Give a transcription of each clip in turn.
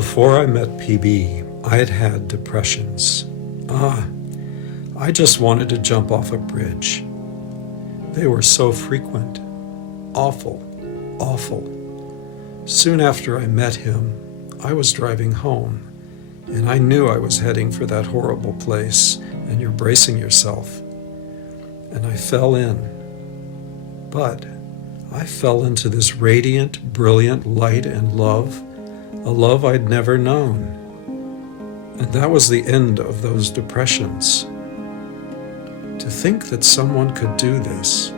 Before I met PB, I had had depressions. I just wanted to jump off a bridge. They were so frequent. Awful, awful. Soon after I met him, I was driving home, and I knew I was heading for that horrible place, and you're bracing yourself. And I fell in. But I fell into this radiant, brilliant light and love, a love I'd never known. And that was the end of those depressions. To think that someone could do this.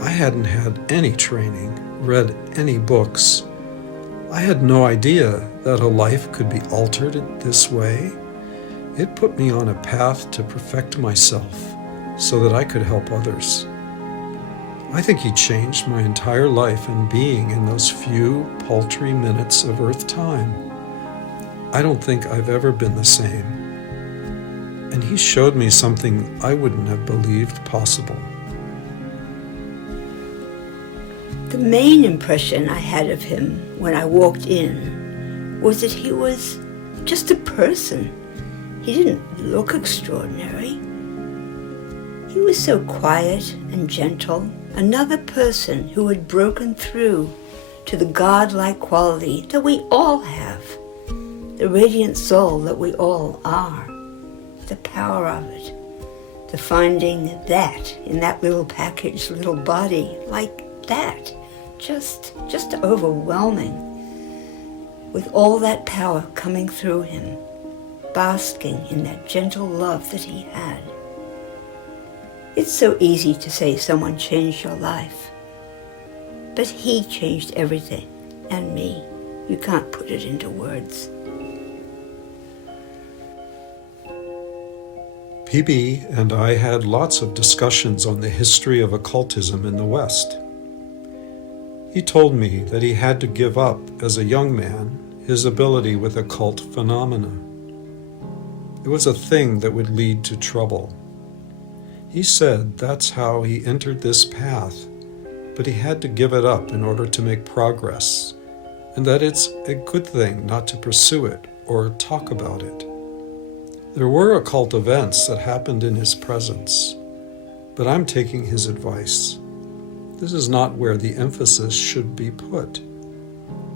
I hadn't had any training, read any books. I had no idea that a life could be altered this way. It put me on a path to perfect myself so that I could help others. I think he changed my entire life and being in those few paltry minutes of earth time. I don't think I've ever been the same. And he showed me something I wouldn't have believed possible. The main impression I had of him when I walked in was that he was just a person. He didn't look extraordinary. He was so quiet and gentle, another person who had broken through to the God-like quality that we all have, the radiant soul that we all are, the power of it, the finding that in that little package, little body, like that, just overwhelming, with all that power coming through him, basking in that gentle love that he had. It's so easy to say someone changed your life, but he changed everything, and me. You can't put it into words. PB and I had lots of discussions on the history of occultism in the West. He told me that he had to give up, as a young man, his ability with occult phenomena. It was a thing that would lead to trouble. He said that's how he entered this path, but he had to give it up in order to make progress, and that it's a good thing not to pursue it or talk about it. There were occult events that happened in his presence, but I'm taking his advice. This is not where the emphasis should be put.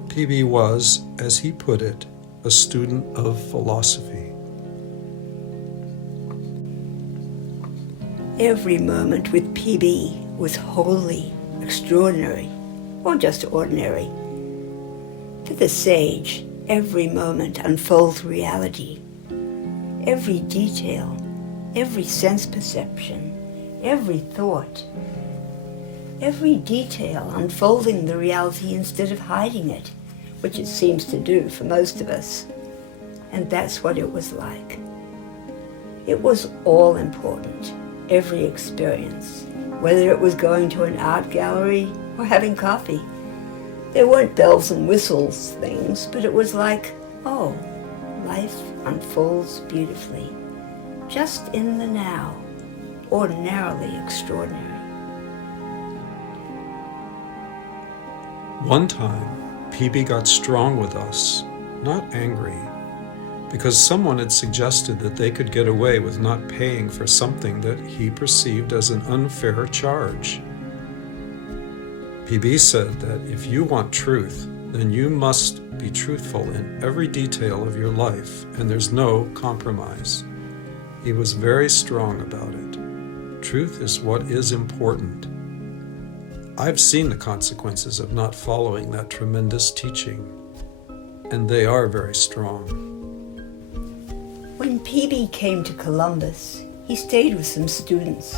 PB was, as he put it, a student of philosophy. Every moment with PB was wholly extraordinary, or just ordinary. To the sage, every moment unfolds reality. Every detail, every sense perception, every thought, every detail unfolding the reality instead of hiding it, which it seems to do for most of us. And that's what it was like. It was all important, every experience, whether it was going to an art gallery or having coffee. There weren't bells and whistles things, but it was like, oh, life unfolds beautifully, just in the now, ordinarily extraordinary. One time, PB got strong with us, not angry, because someone had suggested that they could get away with not paying for something that he perceived as an unfair charge. PB said that if you want truth, then you must be truthful in every detail of your life, and there's no compromise. He was very strong about it. Truth is what is important. I've seen the consequences of not following that tremendous teaching, and they are very strong. When PB came to Columbus, he stayed with some students.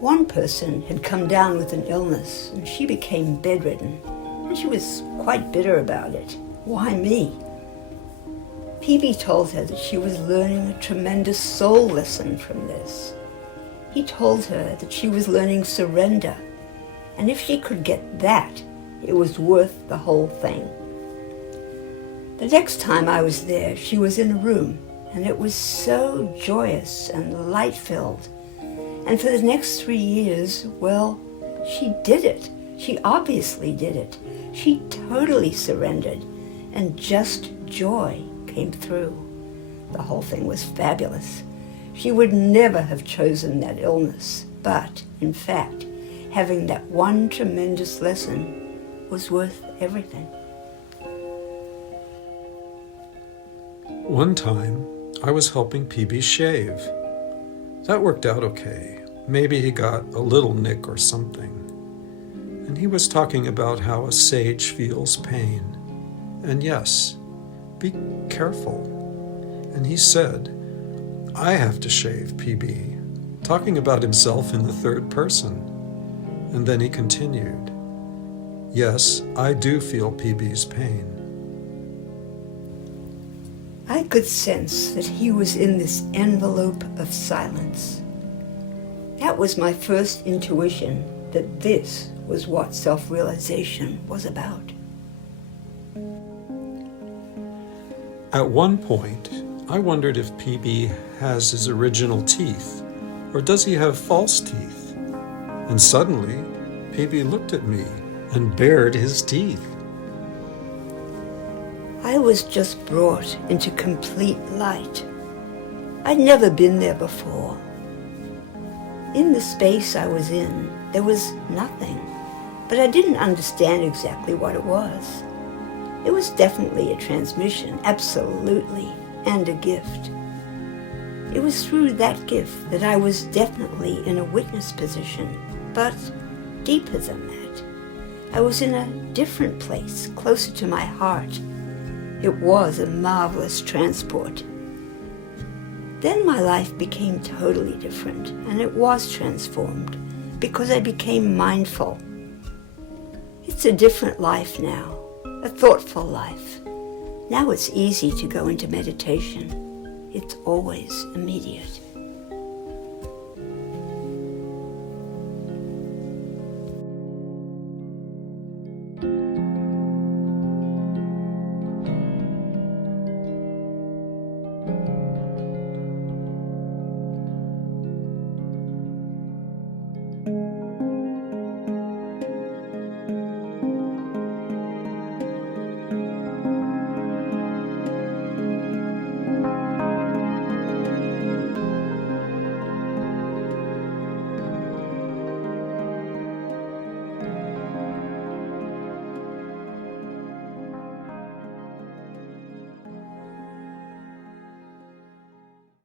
One person had come down with an illness, and she became bedridden, and she was quite bitter about it. Why me? PB told her that she was learning a tremendous soul lesson from this. He told her that she was learning surrender, and if she could get that, it was worth the whole thing. The next time I was there, she was in a room, and it was so joyous and light-filled. And for the next 3 years, well, she did it. She obviously did it. She totally surrendered, and just joy came through. The whole thing was fabulous. She would never have chosen that illness, but, in fact, having that one tremendous lesson was worth everything. One time, I was helping PB shave. That worked out okay. Maybe he got a little nick or something. And he was talking about how a sage feels pain. And yes, be careful. And he said, I have to shave PB, talking about himself in the third person. And then he continued, yes, I do feel PB's pain. I could sense that he was in this envelope of silence. That was my first intuition that this was what self-realization was about. At one point, I wondered if PB has his original teeth, or does he have false teeth? And suddenly, PB looked at me and bared his teeth. I was just brought into complete light. I'd never been there before. In the space I was in, there was nothing, but I didn't understand exactly what it was. It was definitely a transmission, absolutely, and a gift. It was through that gift that I was definitely in a witness position, but deeper than that. I was in a different place, closer to my heart. It was a marvelous transport. Then my life became totally different, and it was transformed because I became mindful. It's a different life now, a thoughtful life. Now it's easy to go into meditation. It's always immediate.